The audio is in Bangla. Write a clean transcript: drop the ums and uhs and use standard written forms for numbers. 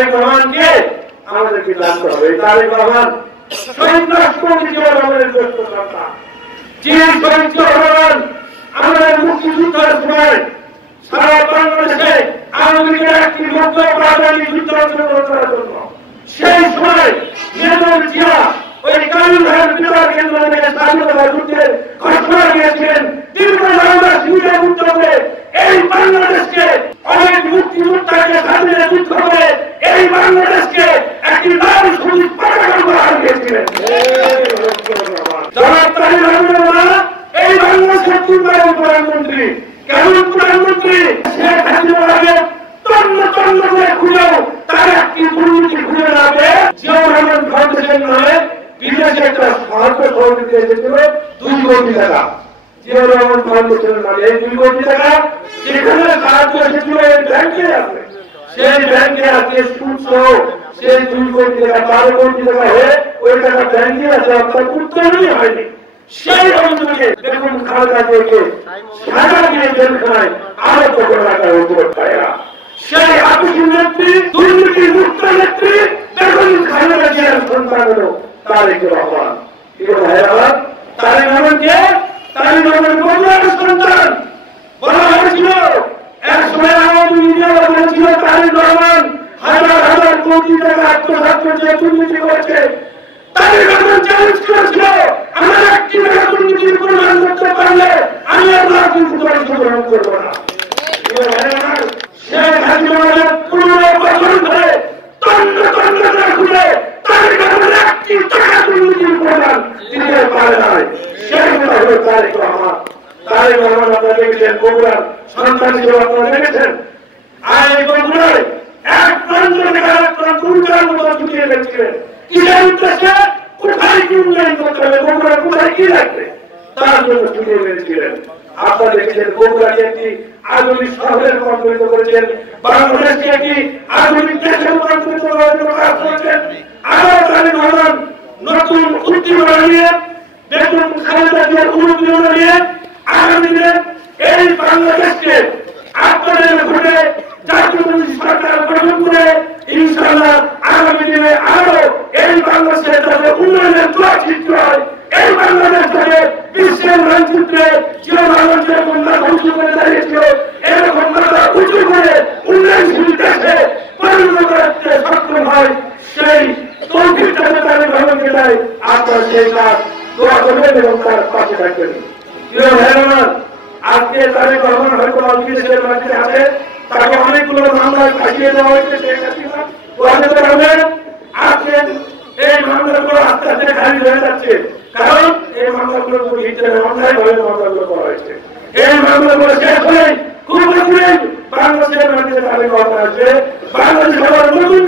তারেক রহমানকে আমাদেরকে জানতে হবে। তারেক রহমান শহীদ রাষ্ট্রপতি জিয়াউর রহমানের জ্যেষ্ঠ সন্তান, যে শহীদ জিয়াউর রহমান আমাদের মুক্তিযুদ্ধের সময় সারা বাংলাদেশে আওয়ামী লীগের একটি মধ্যপ্রাধান্য যুদ্ধ অংশগ্রহণ করার জন্য সেই সময় মেজর জিয়া ওই কালুঘাট বিভাগ কেন্দ্র থেকে স্বাধীনতা যুদ্ধের ঘোষণা দিয়েছিলেন। দীর্ঘ লড়াই যুদ্ধে যুদ্ধ করে এই বাংলাদেশকে অনেক মুক্তিযোদ্ধাকে স্বাধীনতা যুদ্ধ করে এই বাংলাদেশকে একটি লাল সবুজ পতাকা উপহার দিয়েছিলেন। জনাব তারেক রহমান এই বাংলাদেশের পূর্ণাঙ্গ প্রধানমন্ত্রী, কেমন প্রধানমন্ত্রী? শেখ হাসিনার আগে তন্ন তন্ন করে খুঁজেও তার একটি দুর্নীতি খুঁজে না পেয়ে জিয়াউর রহমান ফাউন্ডেশন নামে বিদেশে একটা সাহায্য সহযোগিতা এসেছিল 2 কোটি টাকা। জিয়াউর রহমান ফাউন্ডেশনের নামে এই 2 কোটি টাকা যেখানে সাহায্য এসেছিল এই ব্যাংকে আছে, সেই ব্যাংকে আজকে সুদ সহ সেই 2 কোটি টাকা 12 কোটি টাকা হয়ে ওই টাকা ব্যাংকে আছে, আপনার উত্তরণই হয়নি। সেই অঞ্চলকে দেখুন খালেদা জিয়াকে সাজা দিয়ে জেলখানায় আরোপ করে রাখা হতো। সেই আপিসি নেত্রী, দুর্নীতি মুক্ত নেত্রী দেখুন খালেদা জিয়ার সন্তান হলো তারেক রহমান। তারেক রহমানকে তারেক রহমান বগুড়ার সন্তান বলা হয়েছিল। এক সময় আওয়ামী লীগেরা বলেছিল তারেক রহমান হাজার হাজার কোটি টাকা আত্মসাৎ করছে, দুর্নীতি করছে। তারেক রহমান চ্যালেঞ্জ করেছিল, আমার একটি টাকা দুর্নীতির প্রমাণ করতে পারলে আমি আর রাজনীতি অংশগ্রহণ করবো না। শেখ হাসিনা 15 বছর ধরে তন্ন তন্ন করে খুঁজে তারেক রহমান একটি টাকা দুর্নীতির প্রমাণ দিতে পারে নাই। সেই হলো তারেক রহমান। তারেক রহমান আপনারা দেখেছেন বগুড়ার সন্তান হিসেবে আপনারা দেখেছেন। আর এই বগুড়ায় এক প্রান্ত থেকে আরেক প্রান্ত উল্টার মতো ঢুকিয়ে রেখেছিলেন। কিসের উদ্দেশ্যে? কোথায় কি উন্নয়ন করতে হবে, বগুড়া কোথায় কি লাগবে তার জন্য ঢুকিয়ে রেখেছিলেন। আপনারা দেখেছেন বগুড়াকে একটি আধুনিক শহরে রূপান্তরিত করেছেন, বাংলাদেশকে একটি আধুনিক দেশে রূপান্তরিত করার জন্য কাজ করেছেন। আবার তারেক রহমান নতুন উদ্দীপনা নিয়ে দেখুন খালেদা জিয়ার অনুপ্রেরণা নিয়ে আগামী দিনে এই বাংলাদেশকে আপনাদের ভোটে জাতীয় সরকার গঠন করে ইনশাআল্লাহ আগামী দিনে আরো এই বাংলাদেশের যাতে উন্নয়নের জোয়ার সৃষ্টি হয়, এই বাংলাদেশ থেকে বিশ্বের মানচিত্রে জিয়াউর রহমান যেরকম মাথা উঁচু করে দাঁড়িয়েছিল এরকম মাথা উঁচু করে উন্নয়নশীল দেশে পরিণত করতে সক্ষম হয়, সেই তৌফিকটা তারেক রহমানকে দেয়। আপনার সেই কাজ দোয়া করবেন এবং তার পাশে থাকবেন। আজকে তারেক রহমান হয়তো বিদেশের মাটিতে আছে, তাকে অনেকগুলো মামলায় ফাঁসিয়ে দেওয়া হয়েছে। শেখ হাসিনা বুঝতে পারবেন আজকে এই মামলাগুলো আস্তে আস্তে খারিজ হয়ে যাচ্ছে, কারণ এই মামলাগুলোর উপর হিসেবে অন্যায়ভাবে মামলাগুলো করা হয়েছে। এই মামলাগুলো শেষ হলেই খুব শীঘ্রই বাংলাদেশের মাটিতে তারেক রহমান আসবে। বাংলাদেশ আবার নতুন